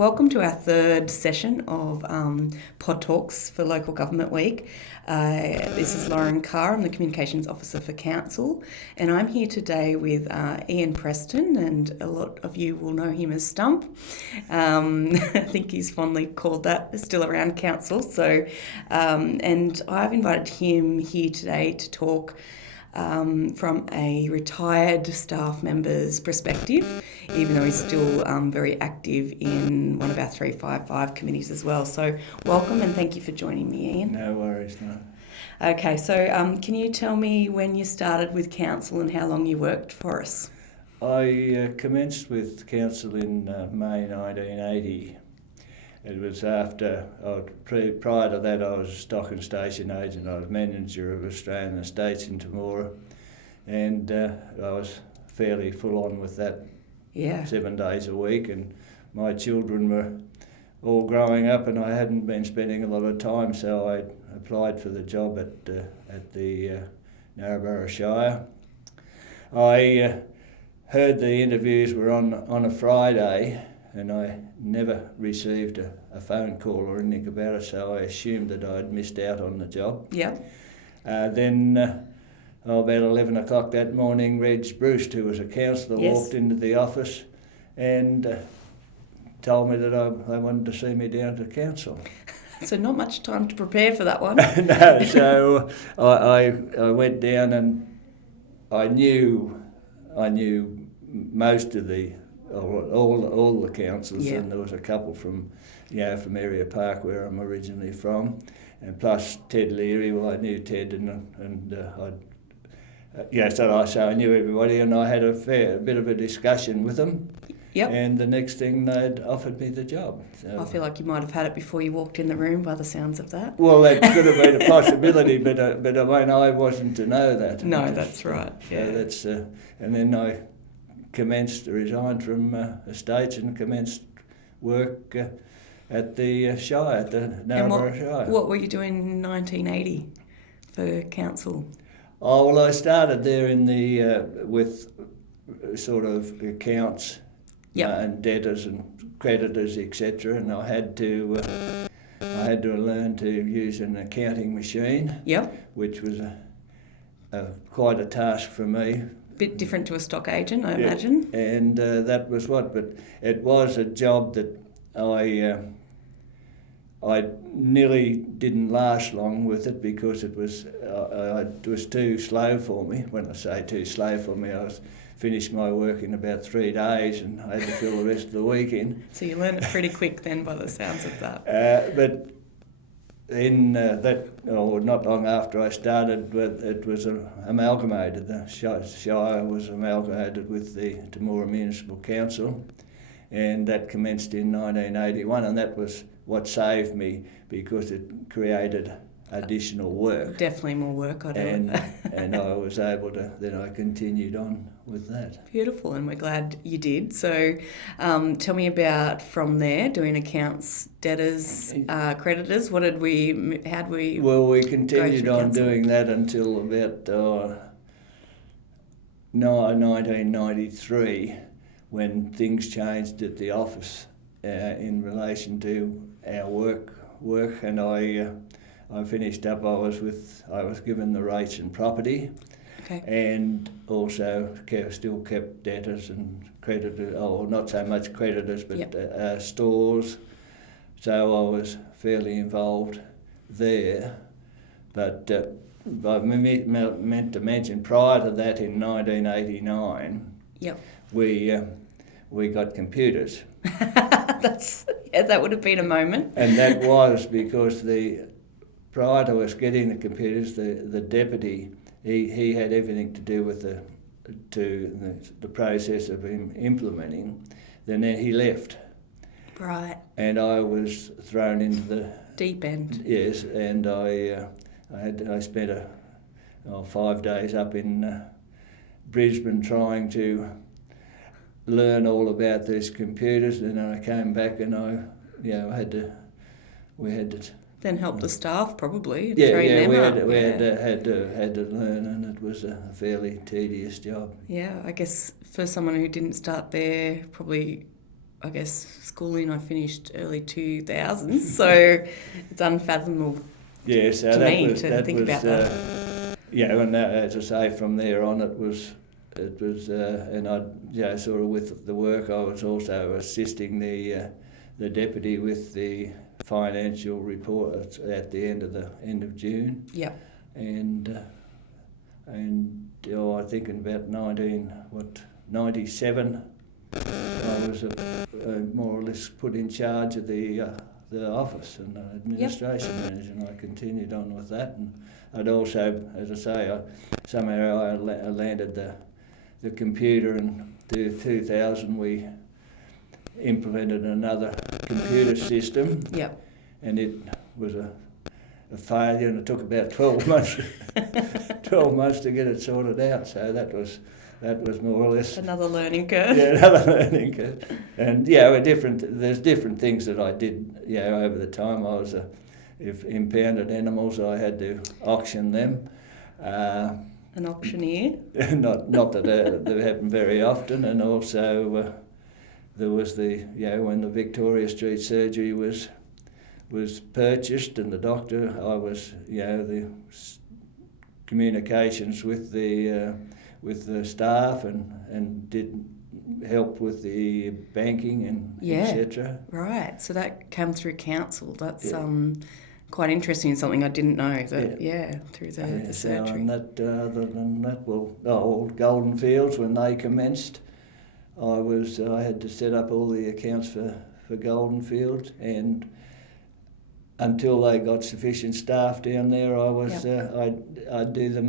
welcome to our third session of Pod Talks for Local Government Week. This is Lauren Carr, I'm the Communications Officer for Council, and I'm here today with Ian Preston, and a lot of you will know him as Stump. I think he's fondly called that, still around Council. And I've invited him here today to talk from a retired staff member's perspective, even though he's still very active in one of our 355 committees as well. So welcome and thank you for joining me, Ian. No worries, no. Okay, so can you tell me when you started with Council and how long you worked for us? I commenced with Council in May 1980. It was after, prior to that I was a stock and station agent. I was manager of Australian Estates in Temora, and I was fairly full on with that 7 days a week, and my children were all growing up and I hadn't been spending a lot of time, so I applied for the job at the Nurraburra Shire. I heard the interviews were on a Friday, and I never received a phone call or anything about it, so I assumed that I'd missed out on the job. Yeah. Then about 11 o'clock that morning, Reg Bruce, who was a councillor, walked into the office and told me that they wanted to see me down to Council. So not much time to prepare for that one. No, so I went down, and I knew most of all the councils, and there was a couple from Area Park where I'm originally from, and plus Ted Leary. Well, I knew Ted, so I knew everybody, and I had a bit of a discussion with them. Yep. And the next thing, they'd offered me the job. So, I feel like you might have had it before you walked in the room by the sounds of that. Well, that could have been a possibility, but I mean, I wasn't to know that. No, that's right. Yeah. So and then I resigned from Estates and commenced work at the Shire, at the Nurraburra Shire. What were you doing in 1980 for Council? Oh, well, I started there in the with sort of accounts and debtors and creditors, etc. And I had to learn to use an accounting machine, which was quite a task for me. Bit different to a stock agent, I imagine. And that was but it was a job that I nearly didn't last long with it, because it was too slow for me. When I say too slow for me, I finished my work in about 3 days and I had to fill the rest of the week in. So you learned it pretty quick then, by the sounds of that. But in not long after I started, it was amalgamated. The Shire was amalgamated with the Temora Municipal Council, and that commenced in 1981, and that was what saved me, because it created additional work. Definitely more work, I do. And I was able to, then I continued on with that. Beautiful, and we're glad you did. So tell me about from there, doing accounts, debtors, creditors. How did we Well, we continued on Council? Doing that until about 1993, when things changed at the office in relation to our work, and I finished up. I was given the rates and property, and also still kept debtors and creditors. Oh, not so much creditors, but stores. So I was fairly involved there. But I meant to mention, prior to that, in 1989, we got computers. That would have been a moment. And that was because prior to us getting the computers, the deputy, he had everything to do with the process of him implementing. Then he left. Right. And I was thrown into the deep end. Yes, and I spent 5 days up in Brisbane trying to learn all about these computers, and then I came back and we had to then help the staff probably. We had to learn, and it was a fairly tedious job. Yeah, I guess for someone who didn't start there, probably I guess, schooling I finished early 2000s, so it's unfathomable So to that me was, to that think was, about that. and that, as I say, from there on it was, and I, sort of with the work, I was also assisting the deputy with the financial report at the end of June. Yep. And I think in about 97, I was more or less put in charge of the office and administration manager, and I continued on with that. And I'd also, as I say, somehow I landed the computer, and in 2000 we implemented another computer system. Yep. And it was a failure, and it took about 12 months 12 months to get it sorted out. So that was more or less another learning curve. Yeah, another learning curve. And there's different things that I did, over the time. I was if impounded animals, I had to auction them. An auctioneer? not that they happen very often. And also there was when the Victoria Street surgery was purchased, and the doctor, I was the communications with the staff and did help with the banking and etc. Right, so that came through council. That's quite interesting, something I didn't know. That through the surgery. And that, other than that, old Golden Fields, when they commenced, I had to set up all the accounts for Golden Fields, and until they got sufficient staff down there, I was I'd do the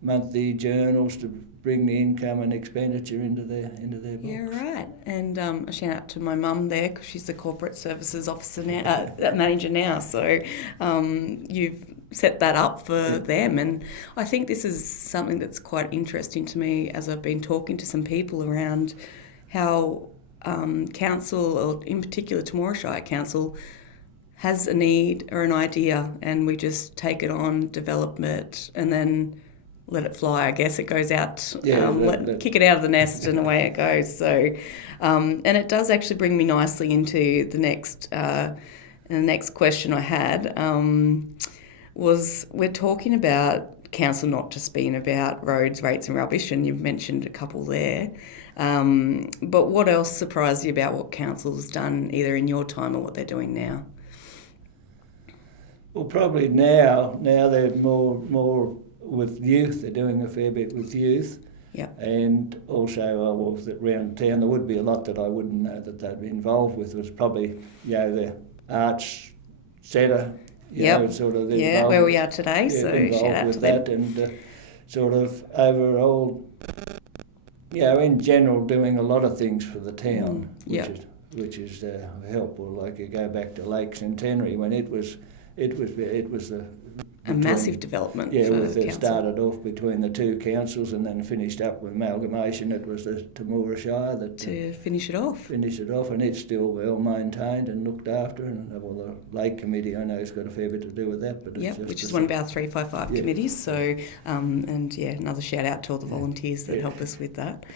monthly journals to bring the income and expenditure into their books. Yeah, right. And a shout out to my mum there, because she's the corporate services officer now, manager now. So you've set that up for them, and I think this is something that's quite interesting to me as I've been talking to some people around how council, or in particular Temora Shire Council, has a need or an idea, and we just take it on, develop it, and then let it fly. I guess it goes out, kick it out of the nest, and away it goes. So, and it does actually bring me nicely into the next question I had. Was we're talking about council not just being about roads, rates and rubbish, and you've mentioned a couple there. But what else surprised you about what council's done, either in your time or what they're doing now? Well, probably now they're more with youth. They're doing a fair bit with youth. Yeah. And also, around town, there would be a lot that I wouldn't know that they'd be involved with. It was probably, the arts centre, sort of. Where we are today, so shout out to them. And sort of overall, in general, doing a lot of things for the town, which is helpful. Like you go back to Lake Centenary, when it was a massive development. Yeah, for it started off between the two councils and then finished up with amalgamation. It was the Temora Shire that to finish it off, and it's still well maintained and looked after. And the Lake Committee, I know, has got a fair bit to do with that. But which is one of our 355 committees. So, another shout out to all the volunteers that help us with that.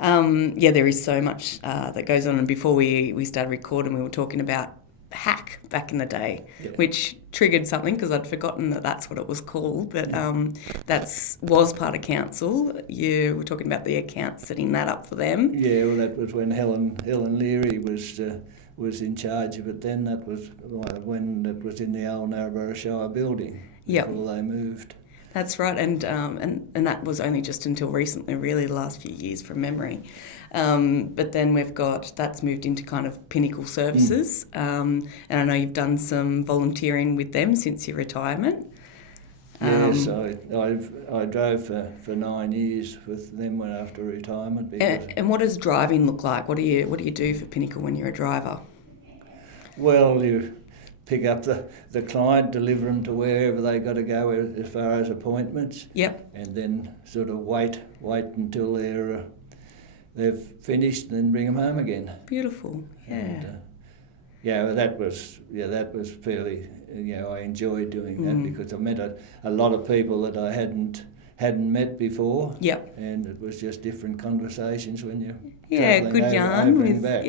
There is so much that goes on. And before we started recording, we were talking about hack back in the day, which triggered something because I'd forgotten that that's what it was called, but was part of council. You were talking about the accounts, setting that up for them. Yeah, well, that was when Helen Leary was in charge of it then. That was when it was in the old Nurraburra Shire building before they moved. That's right, and that was only just until recently, really, the last few years from memory. But then that's moved into kind of Pinnacle Services, and I know you've done some volunteering with them since your retirement. Yes, I drove for 9 years with them after retirement. And what does driving look like? What do you do for Pinnacle when you're a driver? Well, you pick up the client, deliver them to wherever they got to go as far as appointments. Yep. And then sort of wait until they've finished, and then bring them home again. Beautiful. Yeah. And, that was fairly. I enjoyed doing that because I met a lot of people that I hadn't hadn't met before. Yep. And it was just different conversations when you Good yarn over with and back.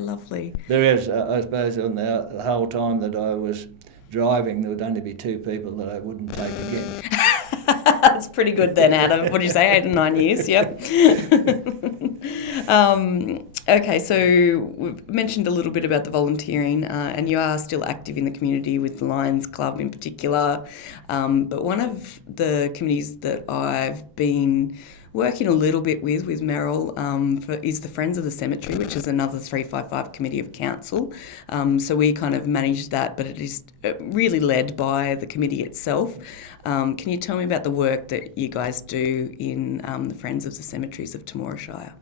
lovely. There is, I suppose, on the whole time that I was driving, there would only be 2 people that I wouldn't take again. That's pretty good then, Adam. What did you say, 8 and 9 years? Yep. Okay, so we've mentioned a little bit about the volunteering, and you are still active in the community with the Lions Club in particular. But one of the committees that I've been working a little bit with Merrill is the Friends of the Cemetery, which is another 355 committee of council. So we kind of manage that, but it is really led by the committee itself. Can you tell me about the work that you guys do in the Friends of the Cemeteries of Temora Shire?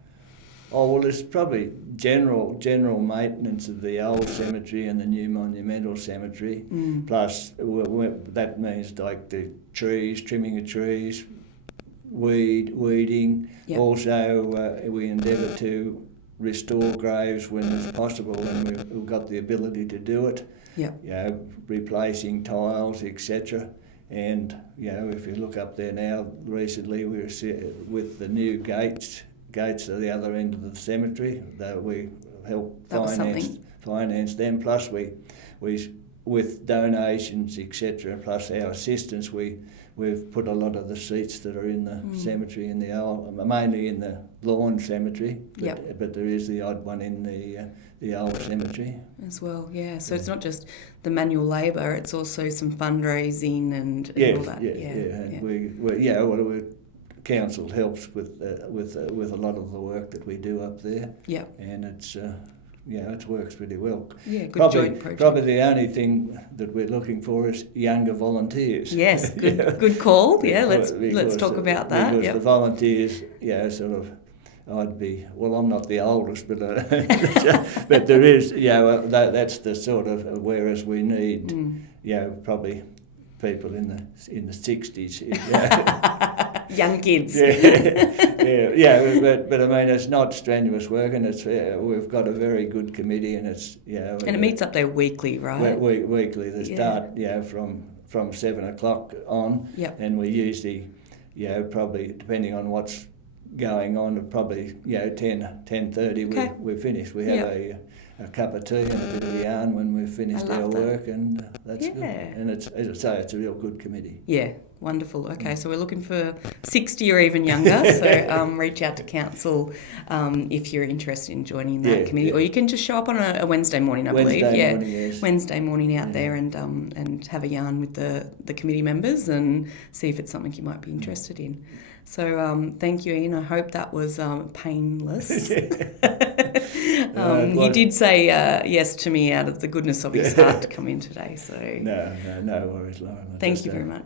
Oh, well, it's probably general maintenance of the old cemetery and the new monumental cemetery. Plus, that means like the trees, trimming of trees, weeding. Yep. Also, we endeavour to restore graves when it's possible, and we've got the ability to do it. Yep. You know, replacing tiles, etc. And you know, if you look up there now, recently we were with the new gates at the other end of the cemetery that we help finance them. Plus we with donations, etc. Plus our assistance, we've put a lot of the seats that are in the cemetery in the old, mainly in the lawn cemetery. But there is the odd one in the old cemetery as well. Yeah. So it's not just the manual labour; it's also some fundraising and all that. And council helps with a lot of the work that we do up there. Yeah. And it's it works pretty well. Yeah, good joint project. Probably the only thing that we're looking for is younger volunteers. Yes, good call. Yeah, let's talk about that. Because the volunteers, I'm not the oldest, but but there is, that's the sort of, whereas we need, probably people in the 60s. Young kids. But I mean, it's not strenuous work, and it's we've got a very good committee, and it's and it meets up there weekly, right? Weekly. They start from 7 o'clock on, and we usually probably, depending on what's going on, probably 10:30 we finish. We have a cup of tea and a bit of yarn when we've finished our work, and that's good. And it's, as I say, it's a real good committee. Yeah, wonderful. Okay, so we're looking for 60 or even younger, so reach out to council if you're interested in joining that committee, or you can just show up on a Wednesday morning, I believe. Wednesday morning out there and have a yarn with the committee members and see if it's something you might be interested in. So thank you, Ian. I hope that was painless. He did say yes to me out of the goodness of his heart to come in today. So no worries, Lauren. Thank you very much.